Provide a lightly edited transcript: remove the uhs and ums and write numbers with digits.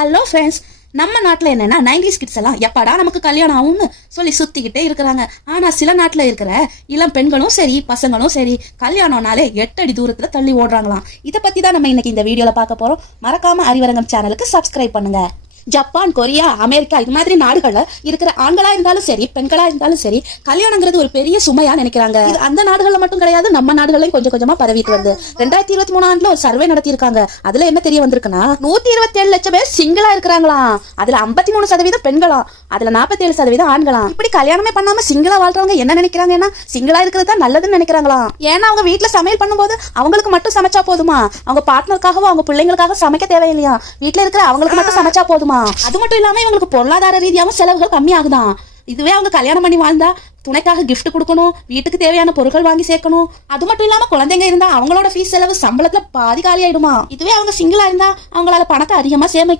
Hello friends, நம்ம நாட்டில் என்னன்னா 90s கிட்ஸ் எல்லாம் எப்படா நமக்கு கல்யாணம் ஆகும்னு சொல்லி சுத்திக்கிட்டே இருக்கிறாங்க. ஆனா சில நாட்டில் இருக்கிற இளம் பெண்களும் சரி பசங்களும் சரி கல்யாணம்னாலே 8 அடி தூரத்துல தள்ளி ஓடுறாங்களாம். இதை பத்தி தான் நம்ம இன்னைக்கு இந்த வீடியோல பார்க்க போறோம். மறக்காம அறிவரங்கம் சேனலுக்கு சப்ஸ்கிரைப் பண்ணுங்க. ஜப்பான், கொரியா, அமெரிக்கா இது மாதிரி நாடுகள்ல இருக்கிற ஆண்களா இருந்தாலும் சரி பெண்களா இருந்தாலும் சரி கல்யாணங்கிறது ஒரு பெரிய சுமையா நினைக்கிறாங்க. இது அந்த நாடுகள்ல மட்டும் கிடையாது, நம்ம நாடுகளையும் கொஞ்சம் கொஞ்சமா பரவிட்டு வருது. 2023 ஆண்டுல ஒரு சர்வே நடத்தி இருக்காங்க. அதுல என்ன தெரிய வந்திருக்குன்னா 127 லட்சம் பேர் சிங்கிளா இருக்கிறாங்களாம். அதுல 53% பெண்களாம், அதுல 47% ஆண்களாம். இப்படி கல்யாணமே பண்ணாம சிங்கிளா வாழ்றவங்க என்ன நினைக்கிறாங்கன்னா சிங்கிளா இருக்கிறது தான் நல்லதுன்னு நினைக்கிறாங்களாம். ஏன்னா அவங்க வீட்டுல சமையல் பண்ணும்போது அவங்களுக்கு மட்டும் சமைச்சா போதுமா, அவங்க பார்ட்னருக்காகவோ அவங்க பிள்ளைங்களுக்காக சமைக்க தேவையில்லையா, வீட்டுல இருக்கிற அவங்களுக்கு மட்டும் சமைச்சா போதுமா. அது மட்டும் இல்லாம இவங்களுக்கு பொருளாதார ரீதியாகவும் செலவுகள் கம்மியாகுதான். இதுவே அவங்க கல்யாணம் பண்ணி வாழ்ந்தா துணைக்காக கிஃப்ட் கொடுக்கணும், வீட்டுக்கு தேவையான பொருட்கள் வாங்கி சேர்க்கணும். அது மட்டும் இல்லாம குழந்தைங்க இருந்தா அவங்களோட ஃபீஸ் செலவு சம்பளத்துல பாதி காலி ஆயிடுமா. இதுவே அவங்க சிங்கிளா இருந்தா அவங்களால பணத்தை அதிகமா சேமிக்க